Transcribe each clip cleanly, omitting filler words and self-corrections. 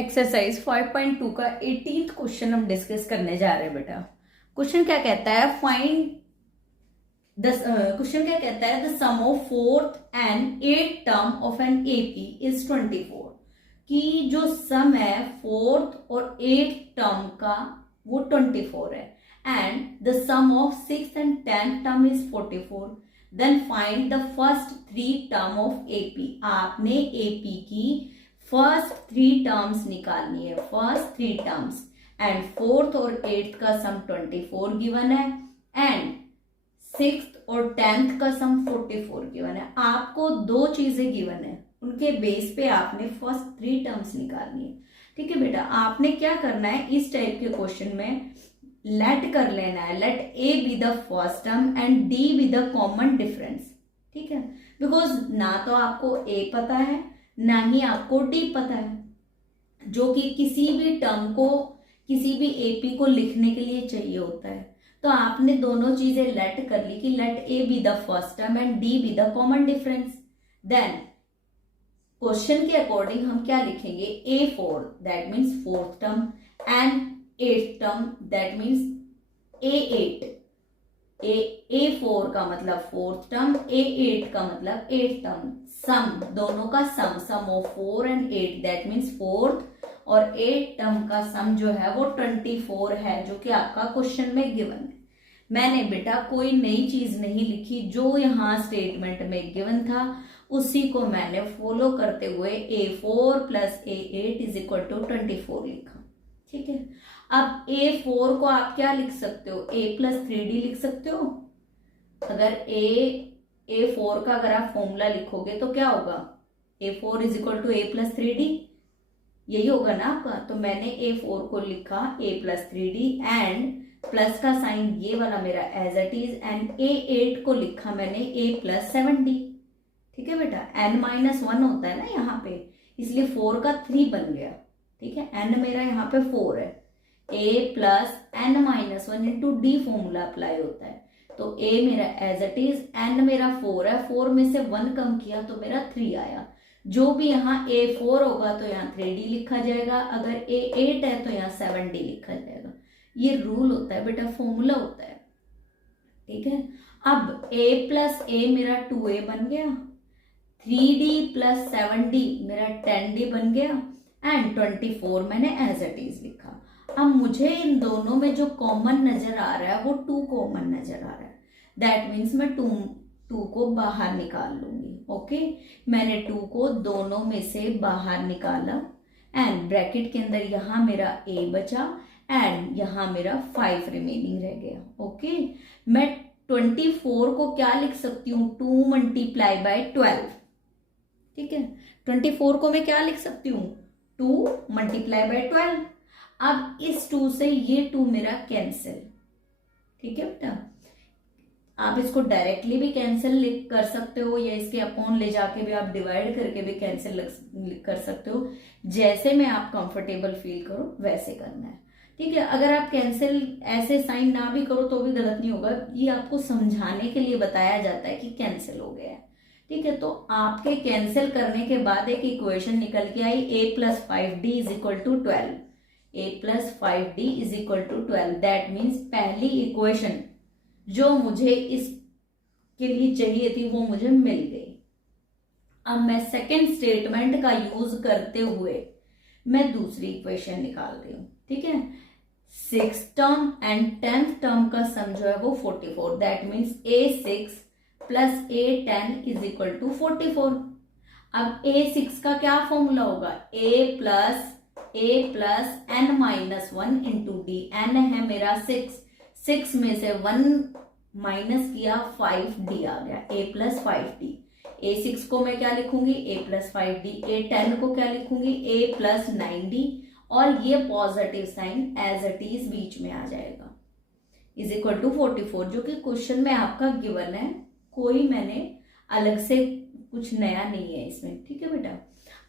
Exercise 5.2 का 18th question हम discuss करने जा रहे हैं बेटा। क्वेश्चन क्या कहता है, फाइंड द क्वेश्चन क्या कहता है, the sum of fourth and eight term of an AP is 24। कि जो सम है फोर्थ और एट टर्म का वो 24 है, and the sum of six and tenth term is 44। Then find the first three term of AP. आपने AP की first three terms निकालनी है, first three terms, and fourth और एट्थ का सम 24 गिवन है, एंड सिक्स्थ और tenth का sum 44 given है। आपको दो चीजें गिवन है, उनके बेस पे आपने फर्स्ट थ्री टर्म्स निकालनी है। ठीक है बेटा, आपने क्या करना है, इस टाइप के क्वेश्चन में लेट कर लेना है, let A B the first term and D B the common difference. ठीक है, बिकॉज ना तो आपको ए पता है ना ही आपको डी पता है, जो कि किसी भी टर्म को, किसी भी एपी को लिखने के लिए चाहिए होता है। तो आपने दोनों चीजें लेट कर ली कि let A B the first term and D B the common difference. Then question के अकॉर्डिंग हम क्या लिखेंगे, A four that means fourth term and eight term that means A eight. A four का मतलब fourth term, ए eight का मतलब eight term. Sum दोनों का sum of four and eight that means fourth, और एट टर्म का sum जो है वो 24 है, जो कि आपका क्वेश्चन में गिवन है। मैंने बेटा कोई नई चीज नहीं लिखी, जो यहाँ स्टेटमेंट में गिवन था उसी को मैंने फॉलो करते हुए A four plus A eight is equal to 24 लिखा। ठीक है, अब ए फोर को आप क्या लिख सकते हो, ए प्लस 3d लिख सकते हो। अगर ए फोर का अगर आप फॉर्मूला लिखोगे तो क्या होगा, A four is equal to A plus 3d, यही होगा ना आपका। तो मैंने ए फोर को लिखा A plus 3d and plus का साइन ये वाला मेरा as it is, and A eight को लिखा मैंने ए प्लस 7d। ठीक है बेटा, n-1 होता है ना यहाँ पे, इसलिए 4 का 3 बन गया। ठीक है, n मेरा यहाँ पे 4 है, a plus n-1 into D formula apply होता है। तो a मेरा एज इट इज, n मेरा 4 है, 4 में से 1 कम किया तो मेरा 3 आया। जो भी यहाँ a4 होगा तो यहाँ 3d लिखा जाएगा, अगर a8 है तो यहाँ 7d लिखा जाएगा। ये रूल होता है बेटा, फॉर्मूला होता है। ठीक है, अब a प्लस a मेरा 2a बन गया, 3d प्लस 7d मेरा 10d बन गया, एंड 24 मैंने एज इट इज लिखा। अब मुझे इन दोनों में जो कॉमन नजर आ रहा है वो 2 कॉमन नजर आ रहा है, दैट मीन्स मैं 2 को बाहर निकाल लूंगी। ओके, मैंने 2 को दोनों में से बाहर निकाला, एंड ब्रैकेट के अंदर यहाँ मेरा a बचा एंड यहाँ मेरा 5 रिमेनिंग रह गया। ओके, मैं 24 को क्या लिख सकती हूँ, 2 मल्टीप्लाई बाय 12। ठीक है, 24 को मैं क्या लिख सकती हूँ, 2 मल्टीप्लाई बाय 12। अब इस 2 से ये 2 मेरा कैंसिल। ठीक है बेटा, आप इसको डायरेक्टली भी कैंसिल कर सकते हो, या इसके अपॉन ले जाके भी आप डिवाइड करके भी कैंसिल कर सकते हो, जैसे में आप कंफर्टेबल फील करो वैसे करना है। ठीक है, अगर आप कैंसिल ऐसे साइन ना भी करो तो भी गलत नहीं होगा, ये आपको समझाने के लिए बताया जाता है कि कैंसिल हो गया है। ठीक है, तो आपके कैंसिल करने के बाद एक इक्वेशन निकल के आई, a plus 5d is equal to 12। a plus 5d is equal to 12, that means पहली इक्वेशन जो मुझे इसके लिए चाहिए थी वो मुझे मिल गई। अब मैं सेकेंड स्टेटमेंट का यूज करते हुए मैं दूसरी इक्वेशन निकाल रही हूं। ठीक है, 6th term and 10th term का सम जो है वो 44, that means a6 plus a10 is equal to 44। अब a6 का क्या फॉर्मूला होगा, a plus n-1 into D. n है मेरा 6 में से 1 माइनस किया 5d आ गया, a प्लस 5d। a6 को मैं क्या लिखूंगी, a प्लस 5d। a10 को क्या लिखूंगी, a प्लस 9d, और ये positive sign as it is बीच में आ जाएगा, इज इक्वल टू 44, जो कि क्वेश्चन में आपका गिवन है। कोई मैंने अलग से कुछ नया नहीं है इसमें। ठीक है बेटा,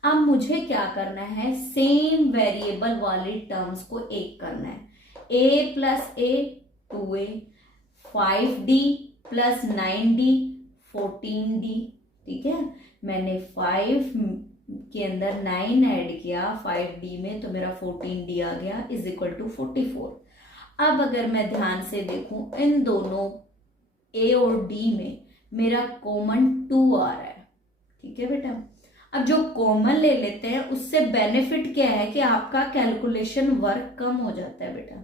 अब मुझे क्या करना है, सेम वेरिएबल वाली टर्म्स को एक करना है। a plus a 2a, 5d plus 9d 14d। ठीक है, मैंने 5 के अंदर 9 ऐड किया 5D में तो मेरा 14D आ गया इज इक्वल टू 44। अब अगर मैं ध्यान से देखूं इन दोनों A और D में मेरा कॉमन 2 आ रहा है। ठीक है बेटा, अब जो कॉमन ले लेते हैं उससे बेनिफिट क्या है कि आपका कैलकुलेशन वर्क कम हो जाता है बेटा।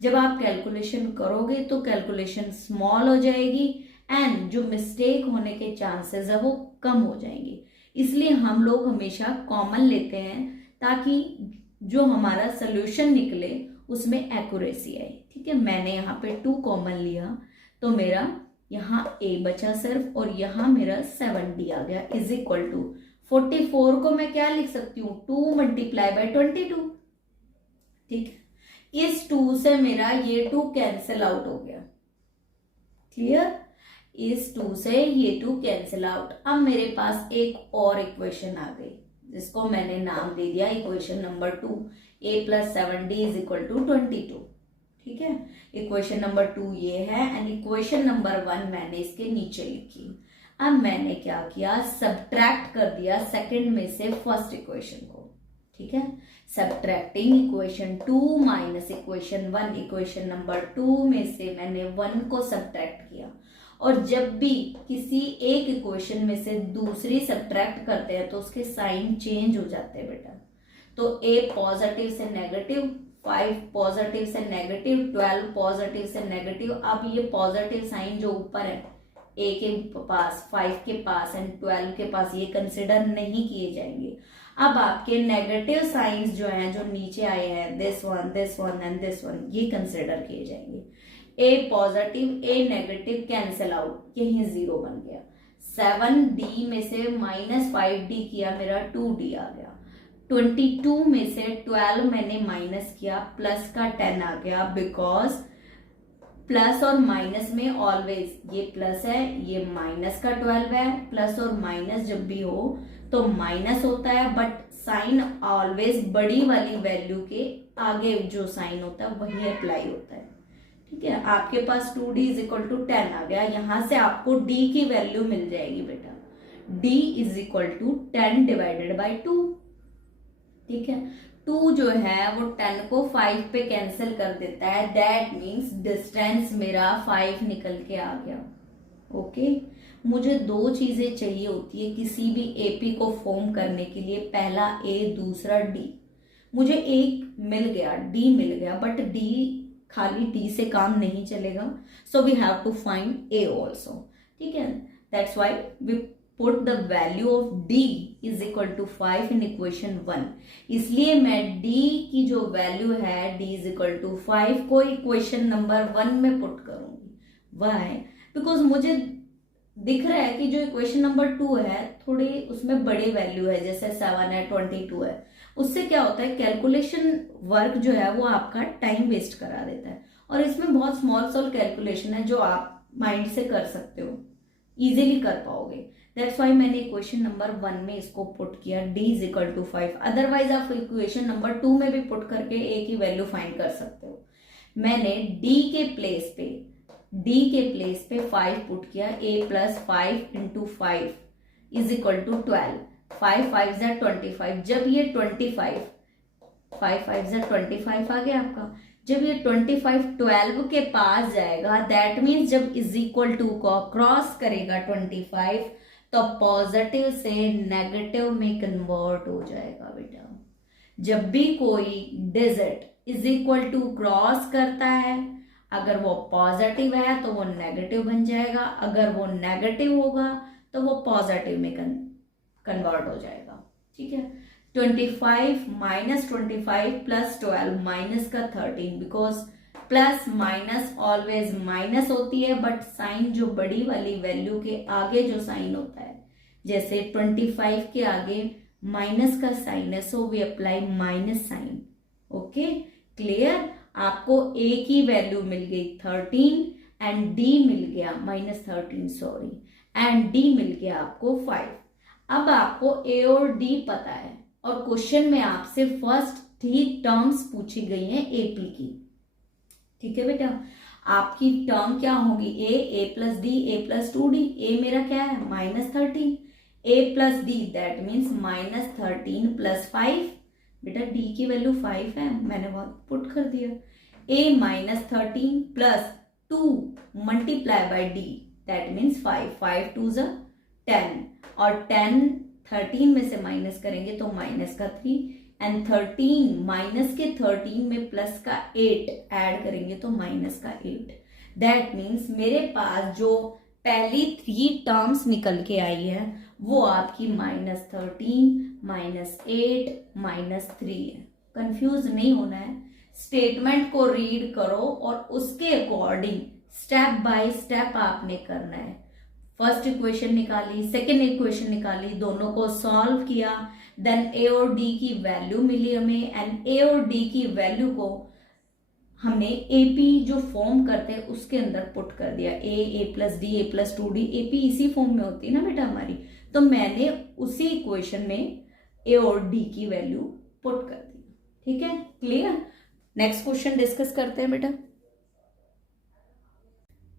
जब आप कैलकुलेशन करोगे तो कैलकुलेशन स्मॉल हो जाएगी एंड जो मिस्टेक होने के चांसेस है वो कम हो जाएंगे। इसलिए हम लोग हमेशा कॉमन लेते हैं ताकि जो हमारा सोल्यूशन निकले उसमें एक्यूरेसी आए। ठीक है, मैंने यहाँ पे 2 कॉमन लिया तो मेरा यहाँ A बचा सिर्फ और यहाँ मेरा 7D आ गया इज इक्वल टू 44 को मैं क्या लिख सकती हूँ 2 मल्टीप्लाई बाय 22। ठीक है, इस 2 से मेरा ये 2 कैंसिल आउट हो गया। क्लियर, इस 2 से ये 2 कैंसिल आउट। अब मेरे पास एक और इक्वेशन आ गई जिसको मैंने नाम दे दिया equation number 2, A plus 7D is equal to 22। ठीक है, इक्वेशन नंबर 2 ये है एंड इक्वेशन नंबर 1 मैंने इसके नीचे लिखी। अब मैंने क्या किया, सब्ट्रैक्ट कर दिया सेकंड में से फर्स्ट इक्वेशन को। ठीक है, subtracting equation 2 minus equation 1, equation number 2 में से मैंने 1 को सब्ट्रैक्ट किया। और जब भी किसी एक इक्वेशन में से दूसरी सब्ट्रैक्ट करते हैं तो उसके साइन चेंज हो जाते हैं बेटा। तो A पॉजिटिव से नेगेटिव, 5 पॉजिटिव से नेगेटिव, 12 पॉजिटिव से नेगेटिव। अब ये पॉजिटिव साइन जो ऊपर है A के पास, 5 के पास एंड 12 के पास, ये कंसिडर नहीं किए जाएंगे। अब आपके नेगेटिव साइंस जो हैं जो नीचे आए हैं this one and this one, ये कंसिडर किए जाएंगे। A positive A negative cancel out, यही 0 बन गया। 7D में से माइनस 5D किया, मेरा 2D आ गया। 22 में से 12 मैंने माइनस किया, प्लस का 10 आ गया। बिकॉज प्लस और माइनस में ऑलवेज ये प्लस है ये माइनस का 12 है। प्लस और माइनस जब भी हो तो माइनस होता है, बट साइन ऑलवेज बड़ी वाली वैल्यू के आगे जो साइन होता है वही अप्लाई होता है। ठीक है, आपके पास 2D इज इक्वल टू 10 आ गया। यहां से आपको D की वैल्यू मिल जाएगी बेटा, D is equal to 10 divided by 2। ठीक है, 2 जो है वो 10 को 5 पे कैंसिल कर देता है, दैट मीन्स डिस्टेंस मेरा 5 निकल के आ गया। ओके, मुझे 2 चीजें चाहिए होती है किसी भी AP को फॉर्म करने के लिए, पहला A दूसरा D। मुझे एक मिल गया, D मिल गया, बट D खाली D से काम नहीं चलेगा, so we have to find A also. ठीक है, that's why we put the value of D is equal to 5 in equation 1। इसलिए मैं D की जो वैल्यू है D इज इक्वल टू 5 को इक्वेशन नंबर 1 में पुट करूंगी। वाई? बिकॉज मुझे दिख रहा है कि जो इक्वेशन नंबर 2 है थोड़ी उसमें बड़ी वैल्यू है, जैसे 7 है 22 है। उससे क्या होता है, कैलकुलेशन वर्क जो है वो आपका टाइम वेस्ट करा देता है। और इसमें बहुत स्मॉल कैलकुलेशन है जो आप माइंड से कर सकते हो, इजीली कर पाओगे। दैट्स वाई मैंने इक्वेशन नंबर 1 में इसको पुट किया, D is equal to 5। Otherwise आप इक्वेशन नंबर 2 में भी पुट करके A की वैल्यू फाइंड कर सकते हो। मैंने D के प्लेस पे 5 पुट किया, A plus 5 into 5 is equal to 12। 5 5 ज़ा 25। जब ये 25 5 5 ज़ा 25 आ गया आपका। जब ये 25 12 के पास जाएगा, दैट मीन्स जब इज इक्वल टू को क्रॉस करेगा 25 तो पॉजिटिव से नेगेटिव में कन्वर्ट हो जाएगा बेटा। जब भी कोई digit is equal to cross करता है, अगर वो पॉजिटिव है तो वो नेगेटिव बन जाएगा, अगर वो नेगेटिव होगा तो वो पॉजिटिव में कन्वर्ट हो जाएगा। ठीक है, 25 माइनस 25 प्लस 12 माइनस का 13, because plus minus always minus होती है, बट साइन जो बड़ी वाली वैल्यू के आगे जो साइन होता है, जैसे 25 के आगे माइनस का साइन है, so we apply minus sign. Okay, clear? आपको A की वैल्यू मिल गई 13 एंड D मिल गया -13 सॉरी, एंड D मिल गया आपको 5। अब आपको A और D पता है और क्वेश्चन में आपसे फर्स्ट 3 टर्म्स पूछी गई हैं AP की। ठीक है बेटा, आपकी टर्म क्या होगी, A plus D, A plus 2D। A मेरा क्या है -13, a plus D that means -13 + 5। बेटा डी की वैल्यू 5 है, मैंने वहां पुट कर दिया। a -13 + 2 multiply by D that means 5, 5 2 = 10 और 10 13 में से माइनस करेंगे तो -3 एंड 13 माइनस के 13 में प्लस का 8 ऐड करेंगे तो -8। दैट मीन्स मेरे पास जो पहली 3 टर्म्स निकल के आई है वो आपकी -13 -8 -3 है। कंफ्यूज नहीं होना है, स्टेटमेंट को रीड करो और उसके अकॉर्डिंग स्टेप बाय स्टेप आपने करना है। फर्स्ट इक्वेशन निकाली, सेकेंड इक्वेशन निकाली, दोनों को सॉल्व किया, देन ए और डी की वैल्यू मिली हमें एंड ए और डी की वैल्यू को हमने एपी जो फॉर्म करते हैं उसके अंदर पुट कर दिया। ए प्लस डी, ए प्लस 2डी, एपी इसी फॉर्म में होती है ना बेटा हमारी, तो मैंने उसी इक्वेशन में ए और डी की वैल्यू पुट कर दी। ठीक है, क्लियर। नेक्स्ट क्वेश्चन डिस्कस करते हैं बेटा।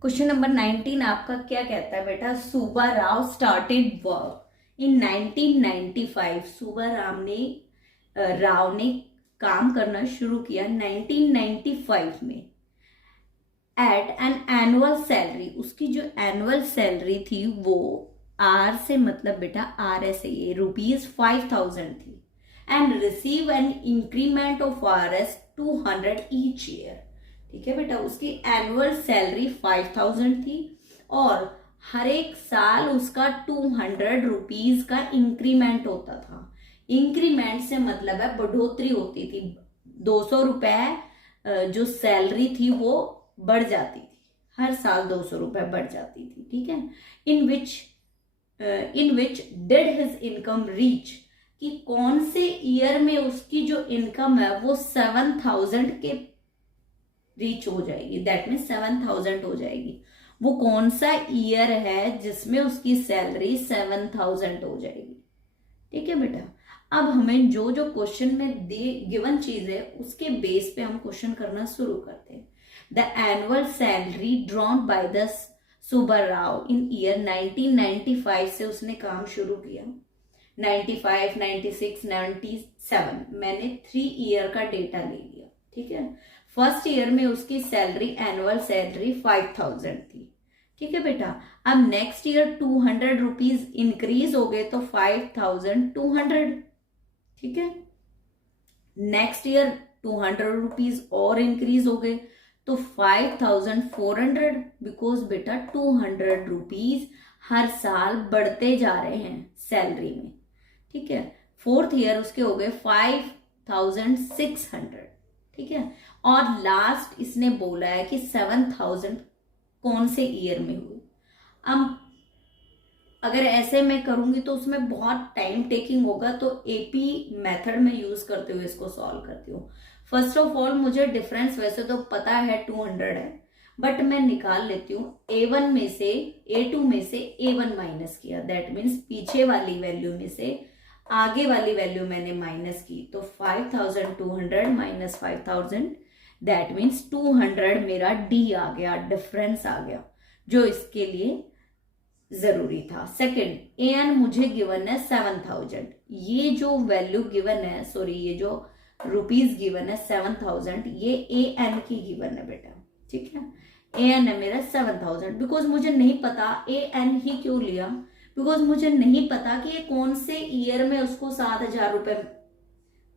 क्वेश्चन नंबर 19 आपका क्या कहता है बेटा? Subba Rao started work in 1995। Subba Rao ने काम करना शुरू किया 1995 में। एट एन एनुअल सैलरी, उसकी जो एनुअल सैलरी थी वो आर से मतलब बेटा RS है ये, ₹5,000 थी and receive an increment of RS 200 each year. ठीक है बेटा, उसकी एनुअल सैलरी 5,000 थी और हर एक साल उसका 200 रुपीज का इंक्रीमेंट होता था। इंक्रीमेंट से मतलब है बढ़ोतरी होती थी, 200 रुपए जो सैलरी थी वो बढ़ जाती थी, हर साल 200 रुपए बढ़ जाती थी। ठीक है, in which did his income reach, कि कौन से ईयर में उसकी जो इनकम है वो 7,000 के रीच हो जाएगी, दैट मीन 7,000 हो जाएगी। वो कौन सा ईयर है जिसमें उसकी सैलरी 7,000 हो जाएगी। ठीक है बेटा, अब हमें जो जो क्वेश्चन में गिवन चीज है उसके बेस पे हम क्वेश्चन करना शुरू करते हैं। The annual salary drawn by the Subba Rao in year 1995 से उसने काम शुरू किया। 95, 96, 97 मैंने 3 ईयर का डेटा ले लिया। ठीक है, फर्स्ट ईयर में उसकी सैलरी एनुअल सैलरी 5,000 थी। ठीक है बेटा, अब नेक्स्ट ईयर 200 रुपीज इंक्रीज हो गए तो 5,200। ठीक है, नेक्स्ट ईयर 200 रुपीज और इंक्रीज हो गए तो 5,400, बिकॉज बेटा 200 रुपीज हर साल बढ़ते जा रहे हैं सैलरी में। ठीक है, फोर्थ ईयर उसके हो गए 5,600। ठीक है, और लास्ट इसने बोला है कि 7,000 कौन से ईयर में हुई। अब अगर ऐसे मैं करूंगी तो उसमें बहुत टाइम टेकिंग होगा, तो एपी मेथड में यूज करते हुए इसको सॉल्व करती हूँ। फर्स्ट ऑफ ऑल मुझे डिफरेंस वैसे तो पता है 200 है, बट मैं निकाल लेती हूँ A1 में से A2 में से A1 माइनस किया, दैट मीन्स पीछे वाली वैल्यू में से आगे वाली वैल्यू मैंने माइनस की, तो 5,200 माइनस 5,000 दैट मीन्स 200 मेरा डी आ गया, डिफरेंस आ गया जो इसके लिए जरूरी था। सेकंड, एन मुझे गिवन है 7,000, ये जो वैल्यू गिवन है, सॉरी ये जो रुपीज गिवन है 7,000, ये एन की गिवन है बेटा। ठीक है, एन है मेरा 7,000, बिकॉज मुझे नहीं पता एन ही क्यों लिया, बिकॉज मुझे नहीं पता कि ये कौन से ईयर में उसको 7,000 रुपए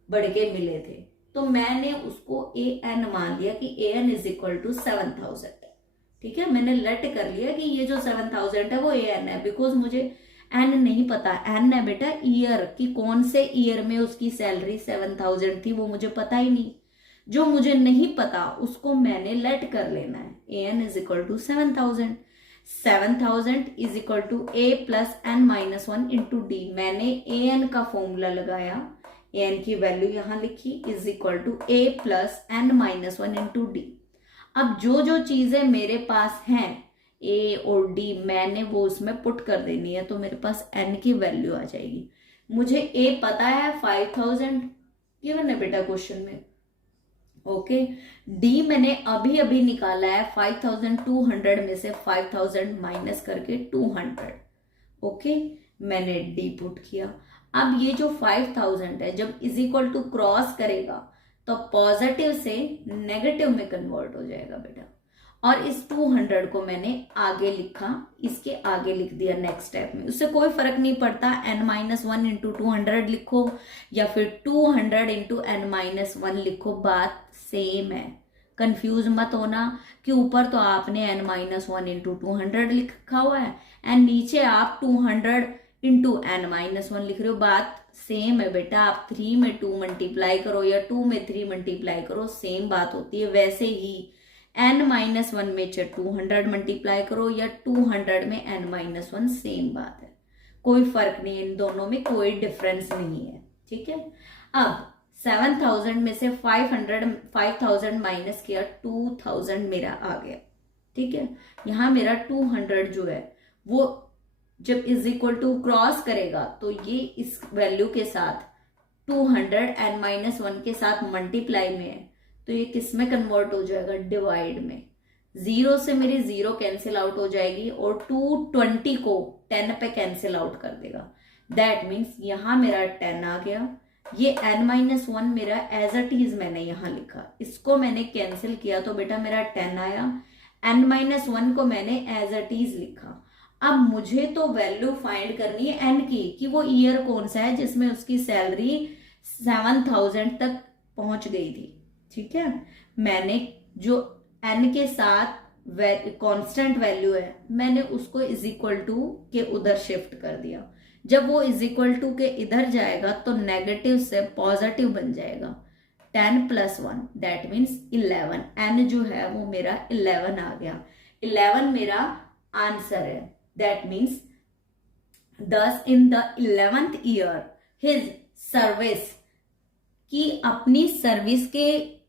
बढ़ के मिले थे, तो मैंने उसको एन मान लिया कि एन इज इक्वल टू 7,000। ठीक है, मैंने लेट कर लिया कि ये जो 7,000 है वो एन है, बिकॉज मुझे एन नहीं पता। एन है बेटा ईयर, कि कौन से ईयर में उसकी सैलरी 7,000 थी, वो मुझे पता ही नहीं। जो मुझे नहीं पता उसको मैंने लेट कर लेना है। N is equal to 7,000, 7,000 is equal to A plus n minus 1 into D. मैंने ए एन का फॉर्मूला लगाया, ए एन की वैल्यू यहां लिखी, is equal to A plus n minus 1 into D. अब जो जो चीजें मेरे पास हैं ए और डी, मैंने वो उसमें पुट कर देनी है, तो मेरे पास एन की वैल्यू आ जाएगी। मुझे ए पता है 5,000 गिवन है बेटा क्वेश्चन में। ओके, डी मैंने अभी अभी निकाला है 5,200 में से 5,000 माइनस करके 200। ओके, मैंने डी पुट किया। अब ये जो 5000 है जब इज इक्वल टू क्रॉस करेगा तो पॉजिटिव से नेगेटिव में कन्वर्ट हो जाएगा बेटा। और इस 200 को मैंने आगे लिखा, इसके आगे लिख दिया नेक्स्ट स्टेप में। उससे कोई फर्क नहीं पड़ता n-1 इंटू 200 लिखो या फिर 200 इंटू n-1 लिखो, बात सेम है। कंफ्यूज मत होना कि ऊपर तो आपने n-1 इंटू 200 लिखा हुआ है एंड नीचे आप 200 इंटू n-1 लिख रहे हो, बात सेम है बेटा। आप 3 में 2 मल्टीप्लाई करो या 2 में 3 मल्टीप्लाई करो, सेम बात होती है। वैसे ही n-1 में 200 मल्टीप्लाई करो या 200 में n-1, सेम बात है, कोई फर्क नहीं है, इन दोनों में कोई डिफरेंस नहीं है, ठीक है। अब 7000 में से 5000 माइनस किया, 2000 मेरा आ गया, ठीक है। यहाँ मेरा 200 जो है वो जब इज इक्वल टू क्रॉस करेगा तो ये इस वैल्यू के साथ 200 n-1 के साथ मल्टीप्लाई में है तो ये किस में कन्वर्ट हो जाएगा, डिवाइड में। 0 से मेरी 0 कैंसिल आउट हो जाएगी और 220 को 10 पे कैंसिल आउट कर देगा। दैट मीन्स यहां मेरा 10 आ गया। ये n-1 मेरा एज अ टीज मैंने यहां लिखा, इसको मैंने कैंसिल किया तो बेटा मेरा 10 आया। n-1 को मैंने एज अ टीज लिखा। अब मुझे तो वैल्यू फाइंड करनी है n की, कि वो ईयर कौन सा है जिसमें उसकी सैलरी 7000 तक पहुंच गई थी, ठीक है। मैंने जो n के साथ कांस्टेंट वैल्यू है मैंने उसको इज इक्वल टू के उधर शिफ्ट कर दिया। जब वो इज इक्वल टू के इधर जाएगा तो नेगेटिव से पॉजिटिव बन जाएगा। 10 + 1 दैट मीन्स 11। n जो है वो मेरा 11 आ गया। 11 मेरा आंसर है। That means thus in the 11th year his service की अपनी सर्विस के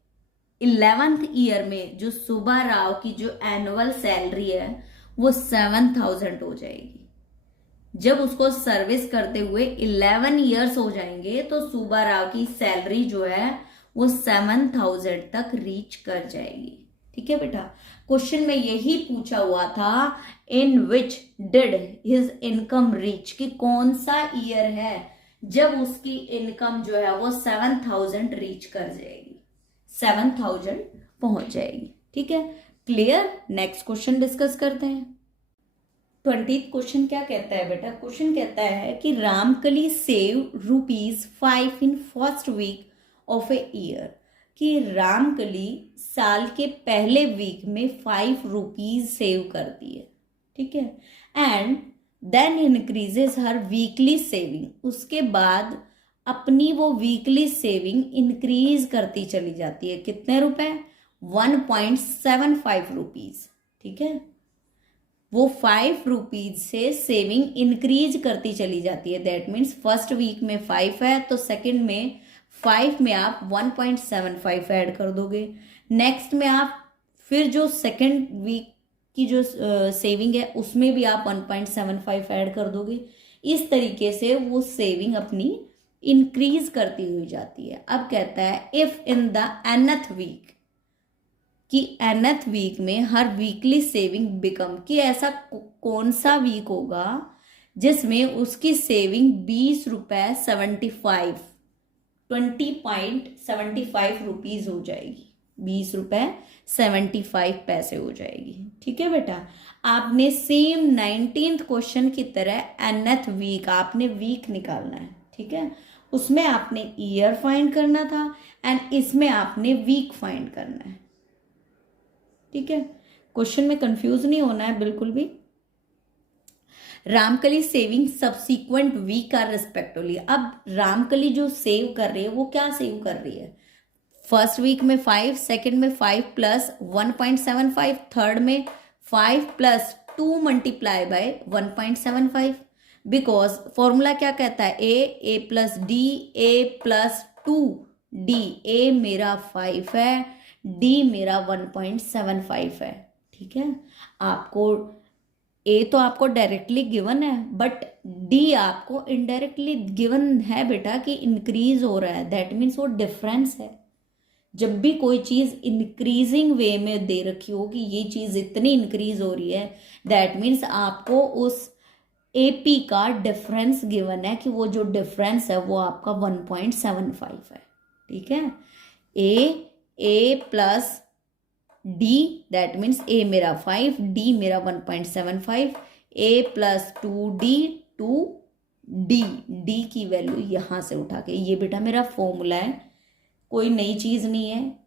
11th ईयर में जो सुब्बा राव की जो एनुअल सैलरी है वो 7000 हो जाएगी। जब उसको सर्विस करते हुए 11 ईयर्स हो जाएंगे तो सुब्बा राव की सैलरी जो है वो 7000 तक रीच कर जाएगी, ठीक है बेटा। क्वेश्चन में यही पूछा हुआ था, in which did his income reach, कि कौन सा ईयर है जब उसकी इनकम जो है वो 7000 रीच कर जाएगी, 7000 पहुंच जाएगी, ठीक है। क्लियर। नेक्स्ट क्वेश्चन डिस्कस करते हैं। 20th क्वेश्चन क्या कहता है बेटा, क्वेश्चन कहता है कि Ramkali save ₹5 in first week of a year, कि रामकली साल के पहले वीक में ₹5 सेव करती है, ठीक है। एंड देन इंक्रीजेस हर वीकली सेविंग, उसके बाद अपनी वो वीकली सेविंग इंक्रीज करती चली जाती है। कितने रुपए, 1.75 रुपीज, ठीक है। वो ₹5 से सेविंग इंक्रीज करती चली जाती है। दैट मीन्स फर्स्ट वीक में 5 है तो सेकंड में 5 में आप 1.75 ऐड कर दोगे। नेक्स्ट में आप फिर जो सेकंड वीक की जो सेविंग है उसमें भी आप 1.75 ऐड कर दोगे। इस तरीके से वो सेविंग अपनी इंक्रीज करती हुई जाती है। अब कहता है if in the nth week, कि nth वीक में हर वीकली सेविंग बिकम, कि ऐसा कौन सा वीक होगा जिसमें उसकी सेविंग ₹20.75 ₹20.75 हो जाएगी, ₹20.75 हो जाएगी, ठीक है बेटा। आपने सेम 19th क्वेश्चन की तरह nth वीक आपने वीक निकालना है, ठीक है। उसमें आपने ईयर फाइंड करना था एंड इसमें आपने वीक फाइंड करना है, ठीक है। क्वेश्चन में कंफ्यूज नहीं होना है बिल्कुल भी। Ramkali saving subsequent week are respectively. अब रामकली जो सेव कर रही है वो क्या सेव कर रही है, फर्स्ट वीक में 5, सेकंड में 5 प्लस 1.75, थर्ड में 5 plus 2 multiply by 1.75। Because formula क्या कहता है, ए प्लस डी, ए प्लस 2d। ए मेरा 5 है, डी मेरा 1.75 है, ठीक है। आपको ए तो आपको डायरेक्टली गिवन है बट डी आपको इनडायरेक्टली गिवन है बेटा कि इंक्रीज हो रहा है। दैट मीन्स वो डिफरेंस है। जब भी कोई चीज इंक्रीजिंग वे में दे रखी हो कि ये चीज इतनी इंक्रीज हो रही है, दैट मीन्स आपको उस एपी का डिफरेंस गिवन है कि वो जो डिफरेंस है वो आपका 1.75 है, ठीक है। ए प्लस डी, दैट मीन्स ए मेरा 5, डी मेरा 1.75, ए प्लस 2D, 2D की वैल्यू यहां से उठा के, ये बेटा मेरा फॉर्मूला है, कोई नई चीज नहीं है।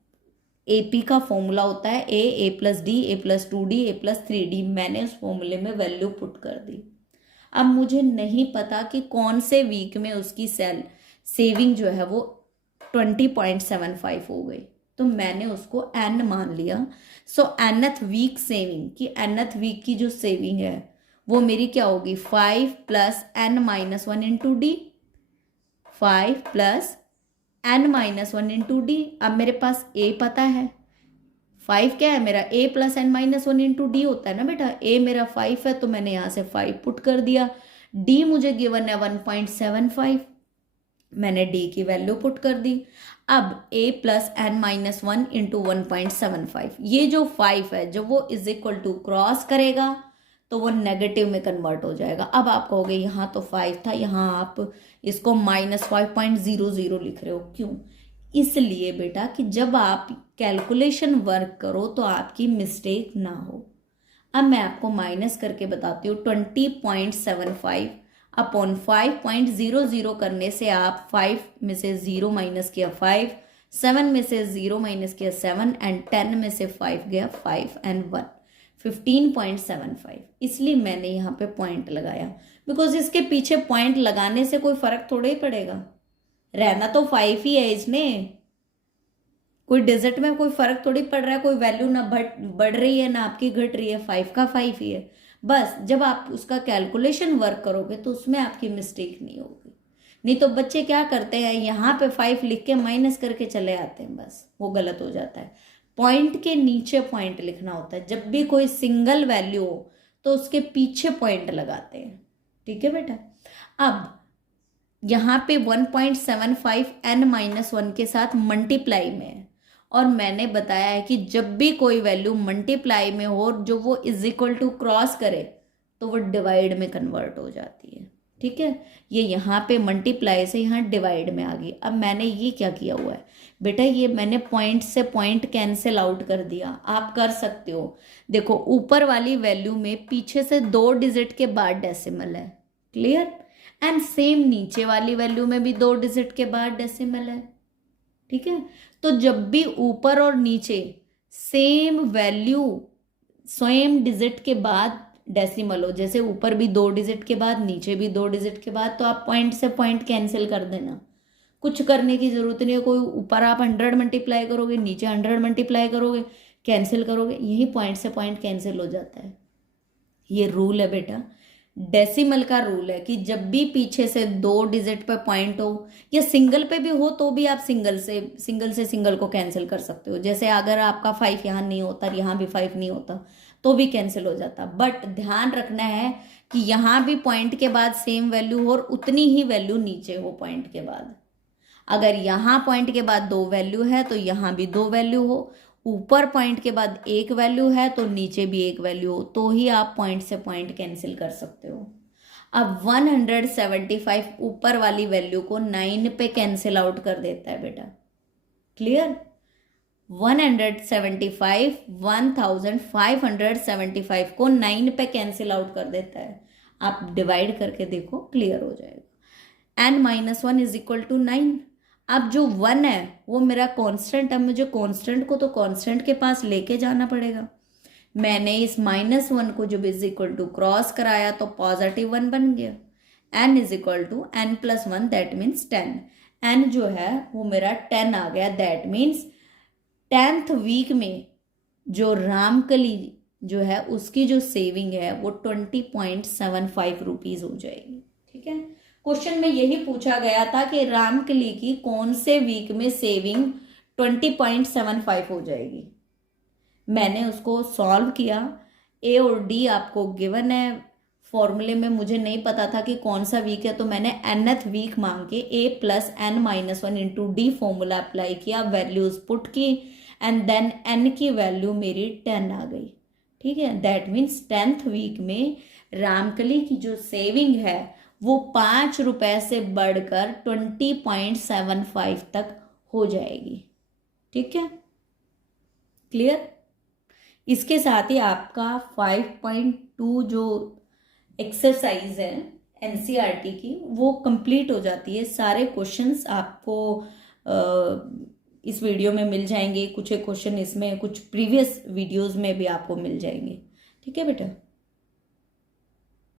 एपी का फॉर्मूला होता है ए प्लस डी, ए प्लस 2D, ए प्लस 3D। मैंने उस फॉर्मूले में वैल्यू पुट कर दी। अब मुझे नहीं पता कि कौन से वीक में उसकी सेविंग जो है वो 20.75 हो गई, तो मैंने उसको n मान लिया। सो nth वीक सेविंग की, nth वीक की जो सेविंग है वो मेरी क्या होगी, 5 plus n minus 1 into D, 5 plus n minus 1 into D. अब मेरे पास a पता है, 5 क्या है मेरा, a plus n minus 1 into D होता है ना बेटा। a मेरा 5 है तो मैंने यहाँ से 5 पुट कर दिया। d मुझे गिवन है 1.75, मैंने d की वैल्यू पुट कर दी। अब a plus n minus 1 into 1.75, ये जो 5 है जब वो इज इक्वल टू क्रॉस करेगा तो वो नेगेटिव में कन्वर्ट हो जाएगा। अब आप कहोगे यहाँ तो 5 था, यहाँ आप इसको -5.00 लिख रहे हो, क्यों? इसलिए बेटा कि जब आप कैलकुलेशन वर्क करो तो आपकी मिस्टेक ना हो। अब मैं आपको माइनस करके बताती हूँ। 20.75 अपॉन 5.00 करने से आप 5 में से 0 माइनस किया 5, 7 में से 0 माइनस किया 7 एंड 10 में से 5 गया 5 एंड 1, 15.75। इसलिए मैंने यहाँ पे पॉइंट लगाया, बिकॉज इसके पीछे पॉइंट लगाने से कोई फर्क थोड़ा ही पड़ेगा, रहना तो 5 ही है इसमें, कोई डिजिट में कोई फर्क थोड़ी पड़ रहा है, कोई वैल्यू ना बढ़ रही है ना आपकी घट रही है, 5 का 5 ही है। बस जब आप उसका कैलकुलेशन वर्क करोगे तो उसमें आपकी मिस्टेक नहीं होगी। नहीं तो बच्चे क्या करते हैं, यहाँ पे 5 लिख के माइनस करके चले आते हैं, बस वो गलत हो जाता है। पॉइंट के नीचे पॉइंट लिखना होता है, जब भी कोई सिंगल वैल्यू हो तो उसके पीछे पॉइंट लगाते हैं, ठीक है बेटा। अब यहाँ पे 1.75 n माइनस 1 के साथ मल्टीप्लाई में है, और मैंने बताया है कि जब भी कोई वैल्यू मल्टीप्लाई में हो जो वो इज इक्वल टू क्रॉस करे तो वो डिवाइड में कन्वर्ट हो जाती है, ठीक है। ये यहाँ पे मल्टीप्लाई से यहाँ डिवाइड में आ गई। अब मैंने ये क्या किया हुआ है बेटा, ये मैंने पॉइंट से पॉइंट कैंसिल आउट कर दिया। आप कर सकते हो, देखो ऊपर वाली वैल्यू में पीछे से 2 डिजिट के बाद डेसिमल है, क्लियर, एंड सेम नीचे वाली वैल्यू में भी 2 डिजिट के बाद डेसिमल है, ठीक है। तो जब भी ऊपर और नीचे सेम वैल्यू सेम डिजिट के बाद डेसिमल हो, जैसे ऊपर भी 2 डिजिट के बाद नीचे भी 2 डिजिट के बाद, तो आप पॉइंट से पॉइंट कैंसिल कर देना, कुछ करने की जरूरत नहीं है। कोई ऊपर आप 100 मल्टीप्लाई करोगे, नीचे 100 मल्टीप्लाई करोगे, कैंसिल करोगे, यही पॉइंट से पॉइंट कैंसिल हो जाता है। ये रूल है बेटा, डेसिमल का रूल है कि जब भी पीछे से 2 डिजिट पे पॉइंट हो या सिंगल पे भी हो तो भी आप सिंगल से सिंगल को कैंसिल कर सकते हो। जैसे अगर आपका 5 यहाँ नहीं होता, यहाँ भी 5 नहीं होता तो भी कैंसिल हो जाता, बट ध्यान रखना है कि यहाँ भी पॉइंट के बाद सेम वैल्यू हो और उतनी ही वैल्यू नीचे हो पॉइंट के बाद। अगर यहाँ पॉइंट के बाद 2 वैल्यू है तो यहाँ भी 2 वैल्यू हो, ऊपर पॉइंट के बाद 1 वैल्यू है तो नीचे भी 1 वैल्यू हो, तो ही आप पॉइंट से पॉइंट कैंसिल कर सकते हो। अब 175 ऊपर वाली वैल्यू को 9 पे कैंसिल आउट कर देता है बेटा, क्लियर। 1575 को 9 पे कैंसिल आउट कर देता है, आप डिवाइड करके देखो क्लियर हो जाएगा। n minus 1 is equal to 9। अब जो 1 है वो मेरा कांस्टेंट है, मुझे कांस्टेंट को तो कांस्टेंट के पास लेके जाना पड़ेगा। मैंने इस -1 को जब इज इक्वल टू क्रॉस कराया तो पॉजिटिव 1 बन गया। n is equal to n plus 1 that means 10। n जो है वो मेरा 10 आ गया, दैट मीन्स 10th वीक में जो रामकली जो है उसकी जो सेविंग है वो 20.75 रुपीज हो जाएगी, ठीक है। क्वेश्चन में यही पूछा गया था कि रामकली की कौन से वीक में सेविंग 20.75 हो जाएगी। मैंने उसको सॉल्व किया, ए और डी आपको गिवन है, फॉर्मूले में मुझे नहीं पता था कि कौन सा वीक है तो मैंने nth वीक मांग के a plus n minus 1 into D formula apply किया, वैल्यूज पुट की एंड देन n की वैल्यू मेरी 10 आ गई, ठीक है। दैट मीन्स 10th वीक में रामकली की जो सेविंग है वो 5 रुपए से बढ़कर 20.75 तक हो जाएगी। ठीक है, क्लियर। इसके साथ ही आपका 5.2 जो एक्सरसाइज है एनसीईआरटी की वो कंप्लीट हो जाती है। सारे क्वेश्चंस आपको इस वीडियो में मिल जाएंगे, कुछ एक क्वेश्चन इसमें, कुछ प्रीवियस वीडियोस में भी आपको मिल जाएंगे। ठीक है बेटा।